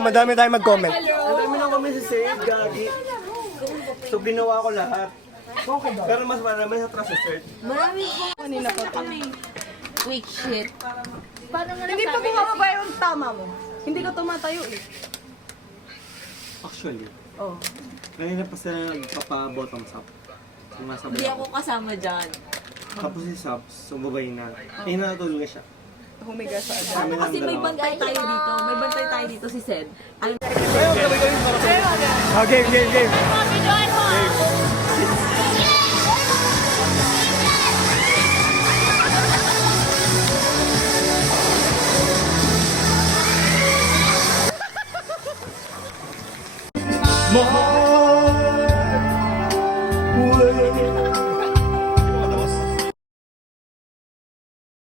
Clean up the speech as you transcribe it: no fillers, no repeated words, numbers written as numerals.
madami tayong mag-comment. Ang dami lang kami si Sir, gagi. So ginawa ko lahat. Pero mas marami sa trust si Sir. Marami po. Kanina pa kami. Wait, shit. Hindi pa bumababa yung tama mo. Hindi ka tumatayo eh. Actually, Oh. kanina pa sila nagpapa-bottoms up. Sumasabay Hindi ako kasama dyan. Tapos si Subs, sumabay na. Eh, natulog siya. Humiga sa agad. Kami lang Kasi may dalawa. bantay tayo dito. May bantay tayo dito si Sed. Ay, Oh, game, game, game. Mo